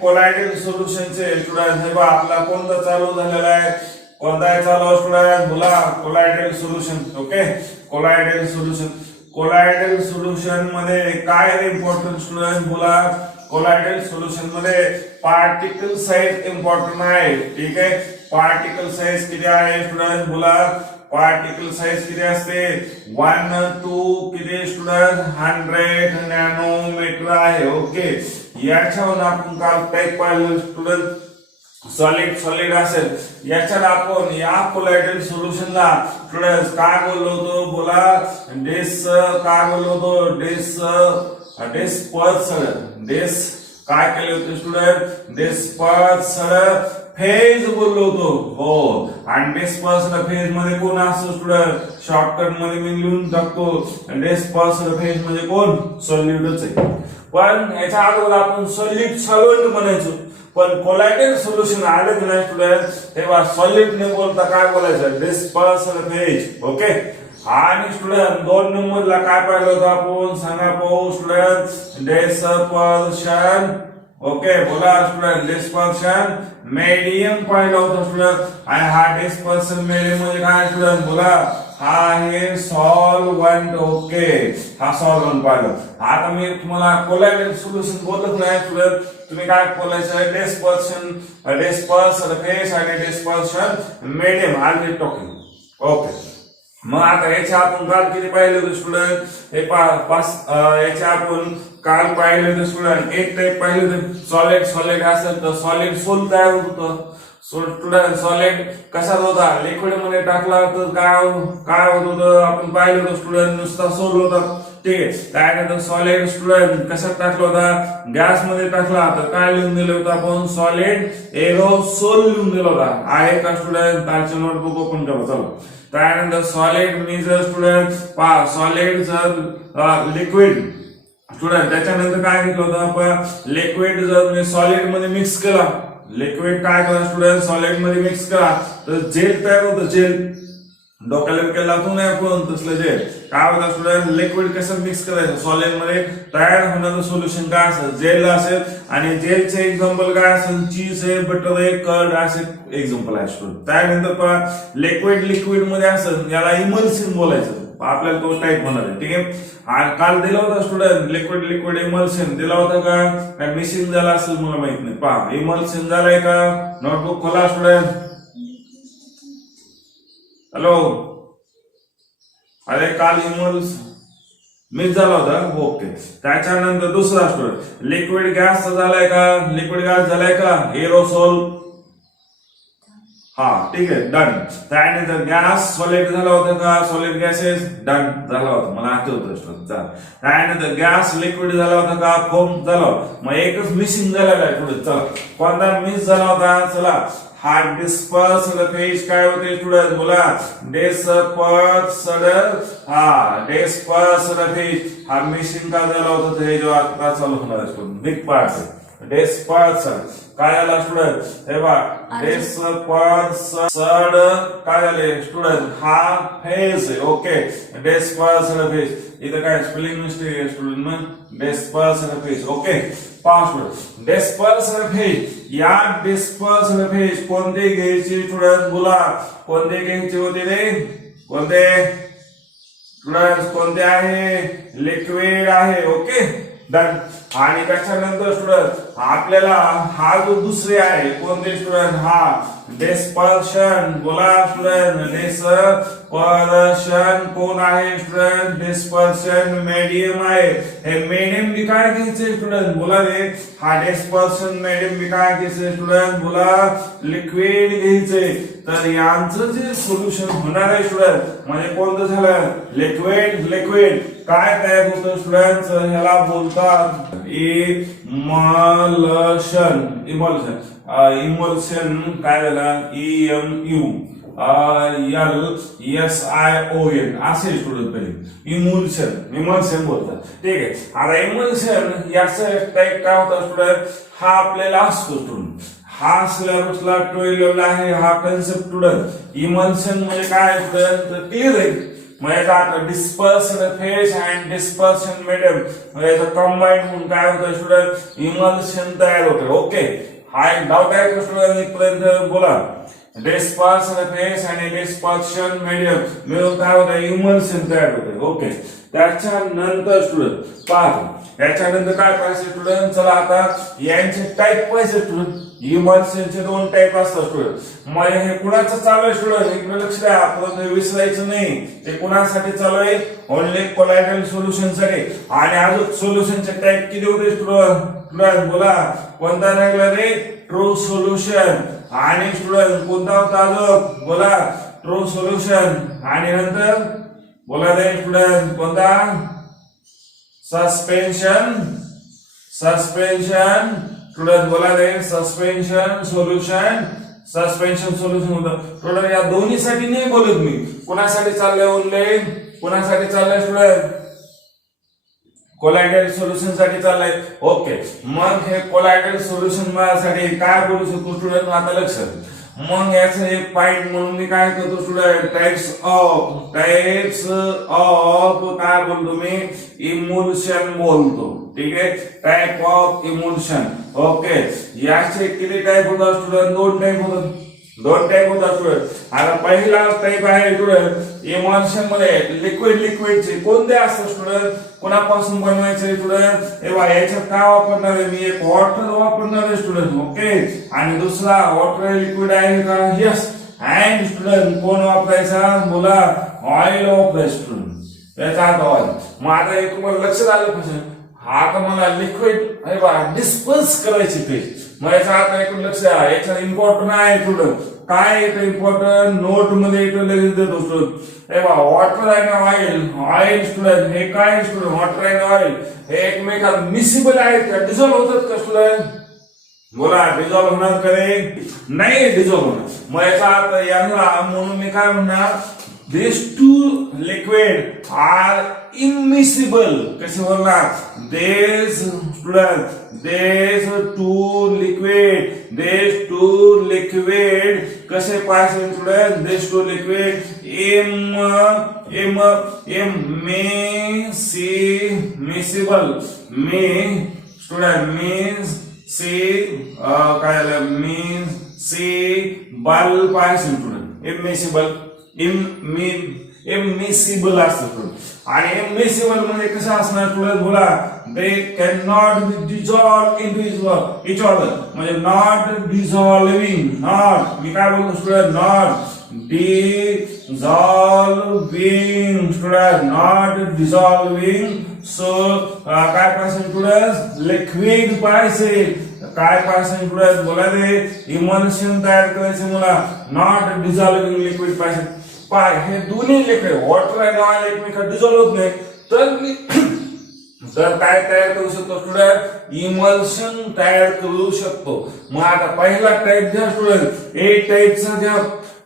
कोलायडल सोल्युशनचे student हे बा आपला कोणता चालू झालेला आहे कोणता आहे चालू स्टुडंट बोला कोलायडल सोल्युशन ओके कोलायडल सोल्युशन मध्ये काय इम्पॉर्टंट स्टुडंट बोला कोलायडल सोल्युशन मध्ये पार्टिकल साइज इम्पॉर्टंट आहे ठीक आहे पार्टिकल साइज किती आहे स्टुडंट बोला पार्टिकल साइज किती असते 1 2 किती स्टुडंट 100 नॅनोमीटर आहे ओके याच्यावर आपण काल टाइप पाहिलं स्टुडंट सॉलिड असेल याच्यात आपण या कोलायडल सोल्युशनला स्टुडंट्स काय बोललो होतो बोला काय बोललो होतो काय केले होते स्टुडंट डिस्पर्स्ड फेज बोललो होतो हो आणि डिस्पर्स्ड फेज मध्ये कोण असतो स्टुडंट शॉर्टकट मध्ये मी लिहून टाकतो डिस्पर्स्ड फेज म्हणजे कोण सॉल्युटच आहे पण याच्या अगोदर आपण सॉल्युट म्हणायचो पण कोलायडल सोल्युशन आलं की नाही स्टुडंट तेव्हा सॉलिड ने बोलता काय बोलायचं डिस्पर्स्ड फेज ओके आणि स्टुडंट 2 नंबरला काय पाहिलं होतं आपण सांगा पाहू स्टुडंट डिस्पर्शन ओके बोला स्टुडंट डिस्पर्शन मीडियम पाहिलं होतं स्टुडंट आणि हा डिस्पर्शन मीडियम म्हणजे काय स्टुडंट बोला हा आहे सॉल्व्हंट ओके हा सॉल्व्हंट पाहिलं आता मी तुम्हाला कोलायडल सोल्युशन बोलत नाही स्टुडंट तुम्ही काय बोलायचं डिस्पर्स्ड फेज आणि dispersion medium are talking okay मग आता याच्या आपण काल किती पाहिले होते स्टुडंट हे याचे आपण काल पाहिले होते स्टुडंट एक टाइप पाहिले होते सॉलिड असेल तर सॉलिड सोल तयार होत होतं स्टुडंट सॉलिड कशात होता लिक्विड मध्ये टाकला तर काय होत होतं आपण पाहिलं होतं स्टुडंट नुसता सोल होता ठीक आहे त्यानंतर सॉलिड स्टुडंट कशात टाकला होता गॅस मध्ये टाकला तर काय लिहून दिलं होतं आपण सॉलिड एरोसोल लिहून दिला होता आहे का स्टुडंट कालचे नोटबुक ओपन करा चला त्यानंतर सॉलिड मीन्स स्टुडंट सॉलिड जर लिक्विड स्टुडंट त्याच्यानंतर काय घेतलं होतं आपण लिक्विड जर मी सॉलिड मध्ये मिक्स केला लिक्विड काय करा स्टुडंट सॉलिड मध्ये मिक्स करा तर जेल तयार होतं जेल डोक्याला केला तो नाही आपण तसलं जेल काय होतं स्टुडंट लिक्विड कसं मिक्स करायचं सॉलिड मध्ये तयार होणारं सोल्युशन काय असेल जेल असेल आणि जेलचे एक्झाम्पल काय असेल चीज आहे बटर आहे कर्ड असे एक्झाम्पल आहे स्टुडंट त्यानंतर लिक्विड मध्ये असेल याला इमल्शन बोलायचं आपल्याला तो टाइप होणार आहे ठीक आहे आणि काल दिला होता स्टुडंट लिक्विड इमल्शन दिला होता का मिसिंग झाला असेल मला माहित नाही पहा इमल्शन झालाय का नोटबुक खोला स्टुडंट हॅलो अरे काल मिस झाला होता ओके त्याच्यानंतर दुसरा स्टुडंट लिक्विड गॅस झालाय का एरोसोल हा ठीक आहे डन त्यानंतर गॅस सॉलिड झाला होता का सॉलिड गॅसेस डन झाला होता मला आठवतं त्यानंतर गॅस लिक्विड झाला होता का फोम झाला मग एकच मिसिंग झालेला आहे पुढे चला कोणता मिस झाला होता चला हा डिस्पर्स्ड फेज काय होते स्टुडंट बोला डिस्पर्स्ड फेज हा मिसिंग का झाला होता हे जो आता चालू होणार आहे बिग पार्ट आहे डिस्पर्स्ड काय झाला स्टुडंट हे बघा डिस्पर्स्ड काय झाले स्टुडंट हा फेज आहे ओके डिस्पर्स्ड फेज इथं काय स्पेलिंग मिस्टेक आहे स्टुडंट मग dispersed phase okay pass dispersed phase या डिस्पर्स्ड फेज कोणते घ्यायचे स्टुडंट बोला कोणते घ्यायचे होते रे कोणते स्टुडंट कोणते आहे लिक्विड आहे ओके डन आणि त्याच्यानंतर स्टुडंट आपल्याला हा जो दुसरे आहे कोणते स्टुडंट हा डिस्पर्शन बोला स्टुडंट डिस्पर्शन कोण आहे स्टुडंट डिस्पर्शन मीडियम आहे हे मीडियम बी काय घ्यायचे स्टुडंट बोला रे हा डिस्पर्शन मीडियम बी काय घ्यायचे स्टुडंट बोला लिक्विड घ्यायचे तर यांचं जे सोल्युशन होणार आहे स्टुडंट म्हणजे कोणतं झालं लिक्विड काय तयार होतं स्टुडंट ह्याला बोलतात इमल्शन काय झालं EMULSION असे स्टुडंट पहिले इमल्शन बोलतात ठीक आहे आता इमल्शन याचा टाइप काय होता स्टुडंट हा आपल्याला असतो स्टुडंट हा सिलेबसला 12 आहे हा कन्सेप्ट स्टुडंट इमल्शन म्हणजे काय स्टुडंट क्लिअर आहे मग याचा अर्थ dispersed phase and dispersion medium, मग याचं कंबाईन होऊन काय होतं स्टुडंट इमल्शन तयार होते. ओके, हा एक डाऊट आहे का स्टुडंट? इथपर्यंत बोला. डिस्पर्स्ड फेज आणि डिस्पर्शन मीडियम मिळून काय होतं इमल्शन तयार होते. ओके, त्याच्यानंतर स्टुडंट पहा, याच्यानंतर काय पाहिजे स्टुडंट? चला आता यांचे टाईप पाहिजे स्टुडंट. इमल्शनचे दोन टाईप असतात स्टुडंट. मग हे कुणाचं चालू आहे स्टुडंट? इकडे लक्ष द्या, आपल्याला ते विसरायचं नाही. ते कुणासाठी चालू आहे? ओनली कोलायड्रल सोल्युशन साठी. आणि अजून सोल्युशनचे टाईप किती होते स्टुडंट? बोला, कोणता राहिला रे? True solution. आणि स्टुडंट कोणता होता अजून? बोला, ट्रू सोल्युशन. आणि नंतर बोला रे स्टुडंट कोणता? सस्पेन्शन. स्टुडंट बोला रे, सस्पेन्शन सोल्युशन. सस्पेन्शन सोल्युशन होतं स्टुडंट. या दोन्हीसाठी नाही बोलत मी. कोणासाठी चाललंय ओनली? कोणासाठी चाललंय स्टुडंट? कोलायड्रल सोल्युशन साठी चाललंय. ओके, मग हे कोलायड्रल सोल्युशन साठी काय बोलू शकतो स्टुडंट? आता लक्षात. मग याचं एक पॉइंट म्हणून मी काय करतो स्टुडंट? टाइप्स ऑफ काय बोलतो मी? इमल्शन बोलतो. ठीक आहे, टाइप ऑफ इमल्शन. ओके, याचे किती टाइप होतात स्टुडंट? दोन टाइप होतात स्टुडंट. आता पहिला टाइप आहे स्टुडंट इमल्शन मध्ये लिक्विडचे कोणते असतात स्टुडंट? कोणापासून बनवायचे स्टुडंट? हे बघा, याच्यात काय वापरणार आहे मी? एक वॉटर वापरणार आहे स्टुडंट. ओके, आणि दुसरा वॉटर लिक्विड आहे का? यस. अँड स्टुडंट कोण वापरायचा? बोला, ऑइल वापरायचं स्टुडंट. याचा अर्थ ऑइल. मग आता हे तुम्हाला लक्षात आलं पाहिजे. हा का मला लिक्विड हे बघा डिस्पर्स करायची फेज. मग याचा अर्थ ऐकून लक्ष द्या. याच्यात इम्पॉर्टंट आहे स्टुडंट. काय येतं इम्पॉर्टंट? नोट मध्ये येतो, लगेच देतो स्टुडंट. हे बघा, वॉटर अँड ऑइल स्टुडंट. हे काय स्टुडंट? वॉटर अँड ऑइल हे एकमेकात मिसिबल आहेत का? डिझॉल्व्ह होतात का स्टुडंट? बोला, डिझॉल्व्ह होणार का रे? नाही डिझॉल्व्ह होणार. मग याचा अर्थ यांना म्हणून मी काय म्हणणार? These two liquid are immiscible. कसे बोलणार? These two liquid कसे पाहिजे student? These two liquid immiscible. Immiscible पाहिजे स्टुडंट. इमिसिबल असतं. आणि इमिसिबल म्हणजे कसं असणार स्टुडंट? बोला, they can not be dissolve into each other. म्हणजे नॉट डिझॉल्विंग. नॉट, मी काय बोलतो student? Not dissolving student. Not dissolving. So काय पाहिजे स्टुडंट? लिक्विड पाहिजे. काय पाहिजे स्टुडंट? बोला रे, इमल्शन तयार करायचे मला. नॉट डिझॉल्विंग लिक्विड पाहिजे. पाय हे दोन्ही लिक्विड वॉटर आणि ऑइल एकमेकात डिझॉल्व्ह होत नाही तर काय तयार करू शकतो स्टुडंट? इमल्शन तयार करू शकतो. मग आता पहिला टाइप घ्या स्टुडंट. ए टाइपचा घ्या.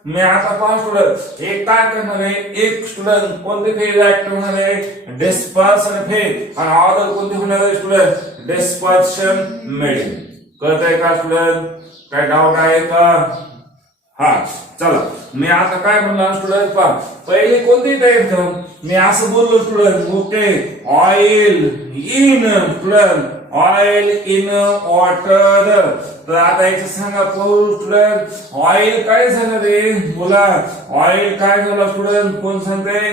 मी आता पहा स्टुडंट, एक काय करणार आहे? एक स्टुडंट कोणते फेज ऍक्ट होणार आहे? Dispersion phase. आणि अदर कोणते होणार आहे स्टुडंट? Dispersion medium. कळतंय का स्टुडंट? काय डाऊट आहे का? हा, चला मी आता काय म्हणणार स्टुडंट? पहा, पहिले कोणती टाइप घ्या. मी असं बोललो student. Okay, oil in student. Oil in water. तर आता याचं सांगा स्टुडंट, ऑइल काय झालं रे? बोला, ऑइल काय झालं स्टुडंट? कोण सांगते?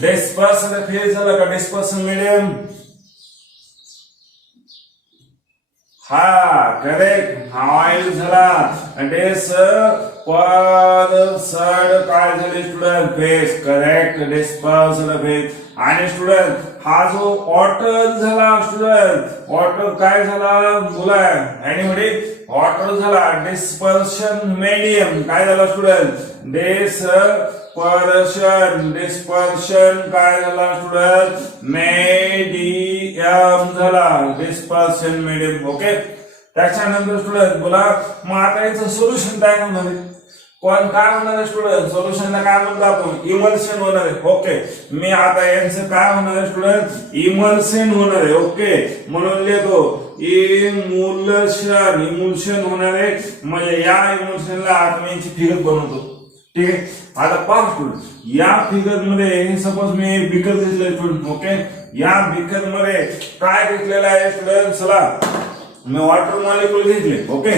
डिस्पर्शन फेज झाला का? Dispersion medium. हा, करेक्ट. ऑइल झाला. काय झाले student? Phase. Correct, dispersion phase. आणि स्टुडंट हा जो वॉटर झाला स्टुडंट, वॉटर काय झाला? बोला, एनीबडी? वॉटर झाला. डिस्पर्शन मीडियम काय झाला स्टुडंट? डिस्पर्शन काय झाला स्टुडंट? मीडियम झाला. Dispersion medium. ओके, त्याच्यानंतर स्टुडंट बोला, मग आता याचं सोल्युशन काय होणार आहे? कोण काय होणार आहे स्टुडंट? सोल्युशनला काय म्हणतो आपण? इमल्शन होणार आहे. ओके, मी आता यांचं काय होणार आहे स्टुडंट? इमल्शन होणार आहे. ओके, म्हणून लिहितो इमल्शन होणार आहे. म्हणजे या इमल्शनला आता मी यांची फिगर बनवतो. ठीक आहे. आता पहा स्टुडंट, या फिगर मध्ये सपोज मी बिकर घेतलंय स्टुडंट. ओके, या बिकर मध्ये काय घेतलेलं आहे स्टुडंट? चला मी वॉटर मॉलिक्यूल घेतले. ओके,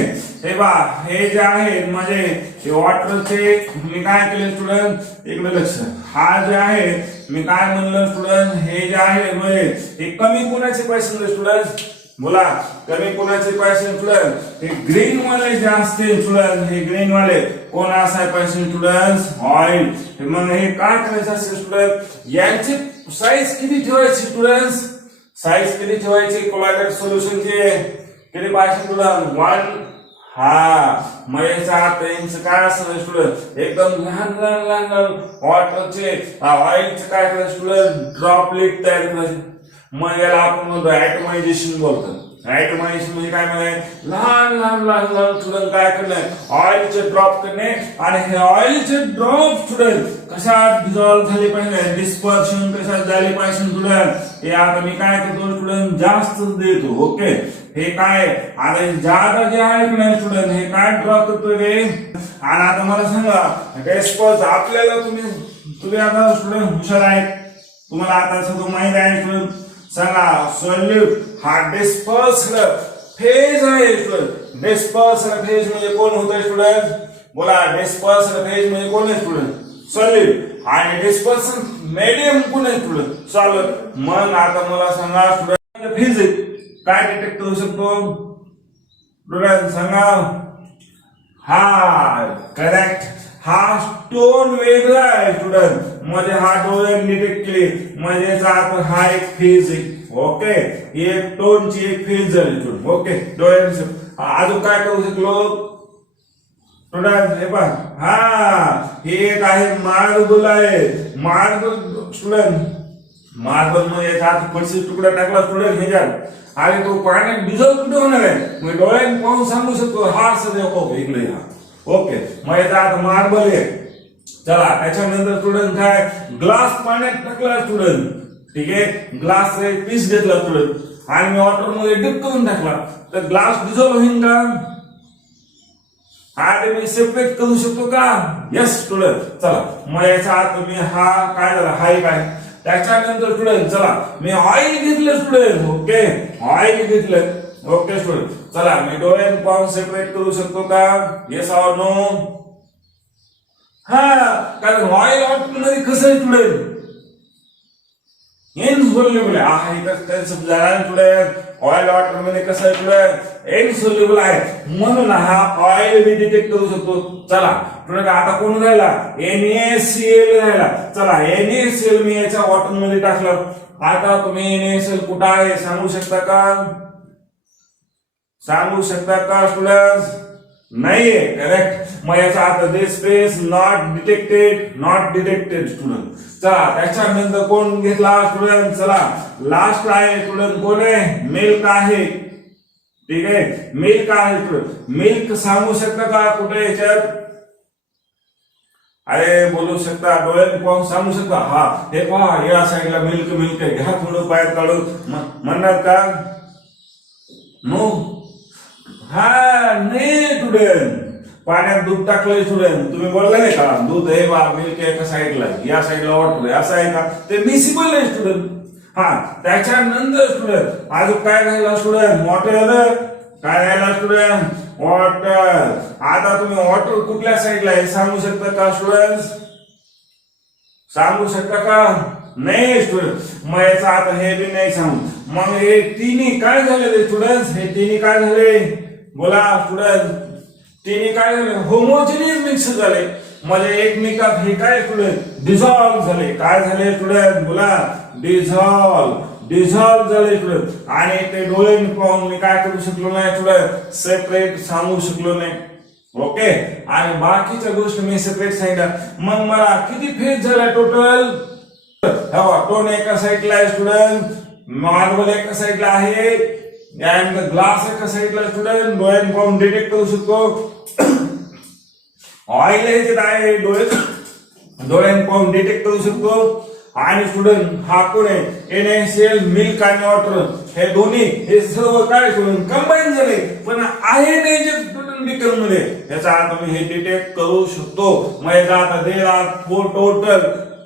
हे पहा, हे जे आहे म्हणजे हे वॉटरचे मी काय केले स्टुडंट? इकडे लक्ष. हा जे आहे मी काय म्हणलं स्टुडंट? हे जे आहे म्हणजे हे कमी कोणाचे पैसे स्टुडंट? बोला, कमी कोणाचे पैसे स्टुडंट? हे ग्रीन वाले जे असते स्टुडंट, हे ग्रीन वाले कोण असाय पैसे स्टुडंट? ऑइल. मग हे काय करायचं असते स्टुडंट? यांची साईज किती ठेवायची स्टुडंट? साईज किती ठेवायची कोलॉइडल सोल्युशनची? किती पाहिजे स्टुडंट? 1. हा मग याचा अर्थ यांचं काय असतं स्टुडंट? एकदम लहान लहान लहान लहान वॉटरचे ऑइलचे काय करायचं स्टुडंट? ड्रॉपलेट तयार करायचे. मग याला आपण म्हणतो ऍटमायझेशन बोलतो. ऍटमायझेशन म्हणजे काय म्हणजे लहान लहान लहान लहान स्टुडंट काय करणे? ऑइलचे ड्रॉप करणे. आणि हे ऑइलचे ड्रॉप स्टुडंट कशात डिझॉल्व झाले पाहिजे? डिस्पर्शन कशात झाले पाहिजे स्टुडंट? हे आता मी काय करतो स्टुडंट? जास्त देतो. ओके, हे काय आता जादा जे आहे की नाही स्टुडंट, हे काय ड्रॉ करतोय रे? आणि आता मला सांगा डिस्पर्स आपल्याला तुम्ही आता स्टुडंट हुशार आहेत, तुम्हाला आता सगळं माहित आहे स्टुडंट. सांगा सॉल्यूट हा डिस्पर्स्ड फेज आहे स्टुडंट. डिस्पर्स्ड फेज म्हणजे कोण होतंय स्टुडंट? बोला, डिस्पर्स्ड फेज म्हणजे कोण आहे स्टुडंट? सॉल्यूट. आणि डिस्पर्सन मीडियम कोण आहे स्टुडंट? सॉल्व्हेंट. मग आता मला सांगा स्टुडंट फेज काय डिटेक्ट करू शकतो स्टुडंट? सांगा. हा करेक्ट. हा स्टोन वेगळा आहे स्टुडंट, म्हणजे हा डोळ्याने डिटेक्ट केली म्हणजे हा एक फेज आहे. ओके, ही एक टोनची एक फेज झाली स्टुडंट. ओके, डोळ्याने अजून काय करू शकलो स्टुडंट? हे पहा, हा हे एक आहे मार्बल आहे. मार्बल स्टुडंट, मार्बल मध्ये एखादा पडशी तुकडा टाकला स्टुडंट ह्याच्यात आणि तो पाण्यात डिझॉल्व कुठे होणार आहे? मग डोळ्याने पाहून सांगू शकतो हा असं इकडे हा. ओके, मग याचा आता मार्बल आहे. चला त्याच्यानंतर स्टुडंट काय? ग्लास पाण्यात टाकला स्टुडंट. ठीक आहे, ग्लास एक पीस घेतला स्टुडंट आणि मी वॉटर मध्ये डिप करून टाकला तर ग्लास डिझॉल्व होईल का? हा ते मी सेपरेट करू शकतो का? Yes student. चला मग याचा अर्थ मी हा काय झाला? हा एक आहे. त्याच्यानंतर स्टुडंट चला मी ऑइल घेतलं स्टुडंट. ओके, ऑइल घेतलं. ओके स्टुडंट, चला मी डोळ्याने पाहून सेपरेट करू शकतो का? Yes or no? हा, कारण ऑइल वॉटर मध्ये कसं आहे स्टुडंट? इनसोल्युबल आहे. हा इथं कन्सेप्ट झाला स्टुडंट. ऑइल वॉटर मध्ये कसं आहे स्टुडंट? इनसोल्युबल आहे, म्हणून हा ऑइल बी डिटेक्ट करू शकतो. चला स्टुडंट आता कोण राहिला? NaCl राहिला. चला NaCl मी याच्या वॉटर मध्ये टाकलं. आता तुम्ही NaCl कुठं आहे सांगू शकता का? सांगू शकता का स्टुडंट? नाहीये. करेक्ट. मग याचा earth this space not detected. Not detected student. चला त्याच्यानंतर कोण घेतला स्टुडंट? चला लास्ट आहे स्टुडंट. कोण आहे? मिल्क आहे. ठीक आहे, मिल्क आहे स्टुडंट. मिल्क सांगू शकता का कुठे याच्यात? अरे बोलू शकता, डोळ्याने पाहून सांगू शकता. हा हे पहा, या साईडला मिल्क मिल्क आहे, घ्या थोडं बाहेर काढून म्हणणार का? नो. हा नाही स्टुडंट, पाण्यात दूध टाकलंय स्टुडंट. तुम्ही बोलला नाही का दूध हे बा मिल्क एका साईडला, या साईडला वॉटर आहे, असं आहे का? ते मिसिबल आहे स्टुडंट. हा त्याच्यानंतर स्टुडंट अजून काय राहिला स्टुडंट? वॉटर. काय राहिला स्टुडंट? वॉटर. आता तुम्ही वॉटर कुठल्या साईडला आहे सांगू शकता का स्टुडंट? सांगू शकता का? नाही स्टुडंट. मग याचा आता हे बी नाही सांगू. मग हे तिन्ही काय झाले स्टुडंट? हे तिन्ही काय झाले? बोला स्टुडंट. तिन्ही काय झाले? होमोजेनियस मिक्स झाले, म्हणजे एकमेकात हे काय स्टुडंट? डिझॉल्व झाले. काय झाले स्टुडंट? बोला, डिझॉल्व. डिझॉल्व झाले स्टुडंट. आणि ते डोळ्याने पाहून मी काय करू शकलो नाही स्टुडंट? सेपरेट सांगू शकलो नाही. ओके, आणि बाकीच्या गोष्टी मी सेपरेट सांगितल्या. मग मला किती फेज झाला टोटल? टोन एका साईडला आहे स्टुडंट, मार्बल एका साईडला आहे, अँड ग्लास एका साईडला स्टुडंट. डोळ्याने पाहून डिटेक्ट करू शकतो. ऑइल ह्याच्यात आहे, डोळ्याने पाहून डिटेक्ट करू शकतो. आणि स्टुडंट हा कोण आहे NaCl मिल्क आणि वॉटर हे दोन्ही हे सर्व काय स्टुडंट कंबाईन झाले पण आहे नाही जे स्टुडंट बिकल मध्ये याचा अर्थ मी हे डिटेक्ट करू शकतो मग याचा आता देर आर फोर टोटल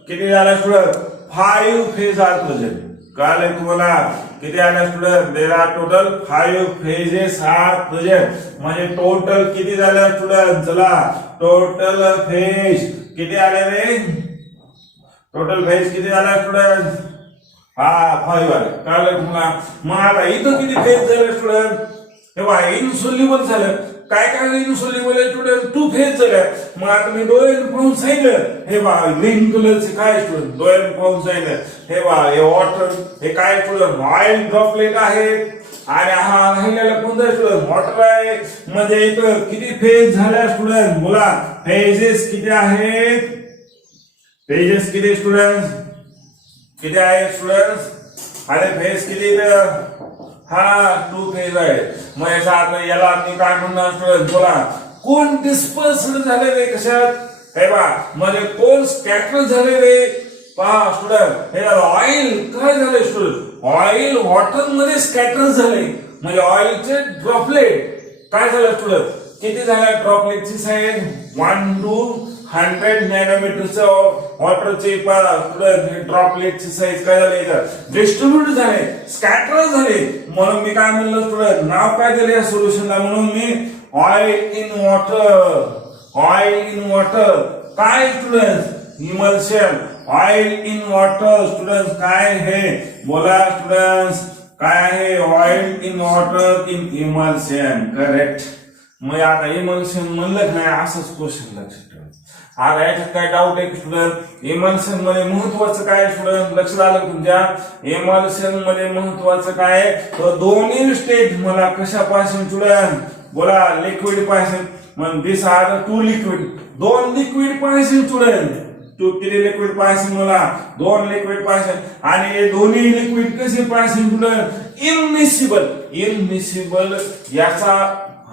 किती झाला स्टुडंट 5 फेज आर प्रेझेंट कळले तुम्हाला किती आले student there are total 5 phases are present म्हणजे टोटल किती झाले स्टुडंट चला टोटल फेज किती आले रे टोटल फेज किती झाला स्टुडंट हा 5 आले कळलं तुम्हाला मग आता इथं किती फेज झाले स्टुडंट हे बघा इनसोल्युबल झालं काय काय इनसोल्युबल स्टुडंट 2 फेज झाले मग आता मी डोळ्याने पाहून सांगितलं हे बघा ग्रीन कलरचे काय स्टुडंट डोळ्याने पाहून सांगितलं हे बघा हे वॉटर हे काय स्टुडंट ऑइल ड्रॉपलेट आहे आणि हा राहिलेला कोणता स्टुडंट वॉटर आहे म्हणजे इथं किती फेज झाल्या स्टुडंट बोला फेजेस किती आहेत पेजेस किती स्टुडंट्स किती आहे स्टुडंट्स अरे फेज किती हा 2 फेज आहे मग याचा अर्थ याला आपण काय म्हणणार स्टुडंट बोला कोण डिस्पर्स्ड झालेले कशात हे बा म्हणजे कोण स्कॅटर झालेले पहा स्टुडंट हे ऑइल काय झाले स्टुडंट ऑइल वॉटर मध्ये स्कॅटर झाले म्हणजे ऑइलचे ड्रॉपलेट काय झालं स्टुडंट किती झाल्या ड्रॉपलेटची साईज 1 to 100 नॅनोमीटरचं वॉटरचे स्टुडंट ड्रॉपलेटची साईज काय झाली डिस्ट्रीब्यूट झाले स्कॅटर झाले म्हणून मी काय म्हणलं स्टुडंट नाव काय दिलं या सोल्युशनला म्हणून मी ऑइल इन वॉटर काय student emulsion oil in water student काय हे बोला स्टुडंट्स काय आहे oil in water in emulsion correct मग आता इमल्शन म्हणलं नाही असंच क्वेश्चन लक्षात ठेवा आता याच्यात काय डाऊट आहे स्टुडंट इमल्शन मध्ये महत्वाचं काय स्टुडंट लक्षात आलं तुमच्या इमल्शन मध्ये महत्वाचं काय तर दोन्ही स्टेट मला कशापासून स्टुडंट बोला लिक्विड पासून मग दिस आर 2 लिक्विड 2 लिक्विड पासून स्टुडंट तू किती लिक्विड पासून मला 2 लिक्विड पासून आणि हे दोन्ही लिक्विड कसे पासून स्टुडंट इनमिसिबल याचा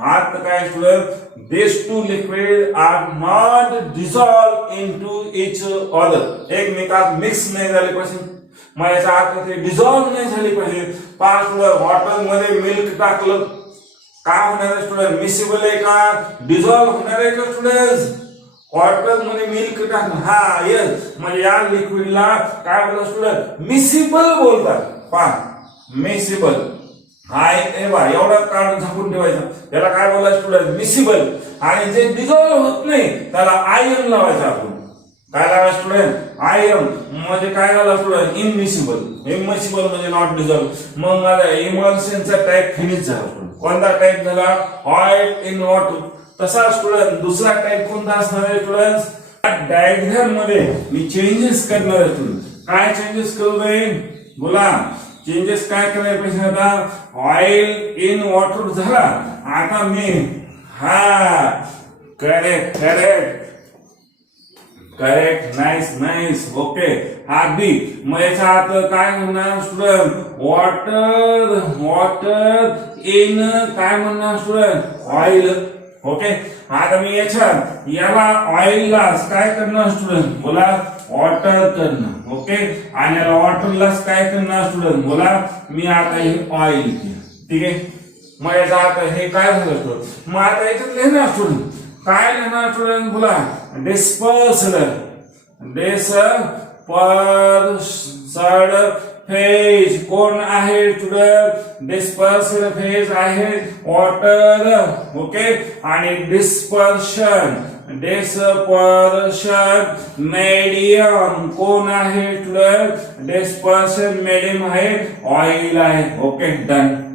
अर्थ काय student these two liquid are not dissolved into each other एकमेकात मिक्स नाही झाले पाहिजे मग याचा अर्थ ते डिझॉल्व नाही झाले पाहिजे पाच वॉटर मध्ये मिल्क टाकलं काय होणार आहे स्टुडंट मिसिबल आहे का डिझॉल्व होणार आहे का स्टुडंट्स वॉटर मध्ये मिल्क टाकलं हा यस म्हणजे या लिक्विडला काय बोलतात स्टुडंट मिसिबल बोलतात पहा मिसिबल हा हे बा एवढा काढून झाकून ठेवायचा याला काय बोलला स्टुडंट मिसिबल आणि जे डिझॉल्व होत नाही त्याला आयन लावायचं आपण काय लावायचं स्टुडंट आयन म्हणजे काय झालं स्टुडंट इनमिसिबल म्हणजे नॉट डिझॉल्व मग मला इमल्शनचा टाइप फिनिश झाला कोणता टाइप झाला ऑइल इन वॉटर तसा स्टुडंट दुसरा टाइप कोणता असणार आहे स्टुडंट डायग्राम मध्ये मी चेंजेस करणार आहे स्टुडंट काय चेंजेस करू रे बोला चेंजेस काय करायला पाहिजे आता ऑइल इन वॉटर झाला आता मी हा करेक्ट नाईस ओके अगदी मग याचा अर्थ काय म्हणणार स्टुडंट वॉटर इन काय म्हणणार स्टुडंट ऑइल ओके आता मी याला ऑइलला काय करणार स्टुडंट बोला वॉटर करणं ओके आणि याला वॉटरलाच काय करणार स्टुडंट बोला मी आता हे ऑइल केलं ठीक आहे मग याचा अर्थ हे काय झालं स्टुडंट मग आता याच्यात लिहिणार स्टुडंट काय लिहिणार स्टुडंट बोला डिस्पर्स्ड फेज कोण आहे स्टुडंट डिस्पर्स्ड फेज आहे वॉटर ओके आणि डिस्पर्शन मीडियम कोण आहे स्टुडंट डिस्पर्शन मीडियम आहे ऑइल आहे ओके डन